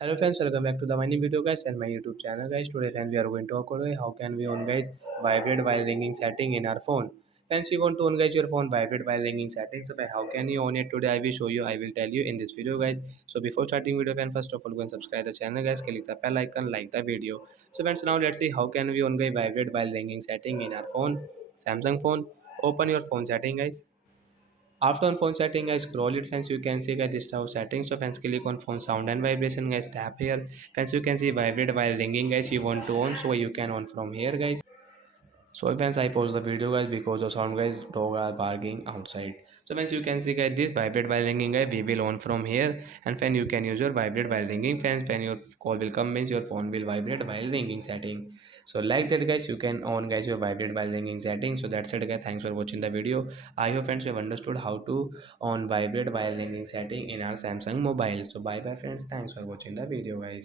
Hello friends, welcome back to the my new video guys and my YouTube channel guys. Today friends we are going to talk about how can we on guys vibrate while ringing setting in our phone. Friends, we want to on guys your phone vibrate while ringing settings. So how can you on it today? I will show you. I will tell you in this video guys. So before starting video friends, first of all go and subscribe the channel guys. Click the bell icon, like the video. So friends, now let's see how can we on guys vibrate while ringing setting in our phone. Samsung phone. Open your phone setting guys. After on phone setting, guys, scroll it, friends. You can see guys this type of settings. So friends, click on phone sound and vibration, guys. Tap here, friends. You can see vibrate while ringing, guys. You want to on, so you can on from here, guys. So friends, I pause the video guys because the sound guys dog are barking outside. So friends, you can see guys this vibrate while ringing guys we will on from here, and friend you can use your vibrate while ringing friends when your call will come means your phone will vibrate while ringing setting. So like that guys you can on guys your vibrate while ringing setting. So that's it guys, thanks for watching the video. I hope friends you have understood how to on vibrate while ringing setting in our Samsung mobile. So bye bye friends, thanks for watching the video guys.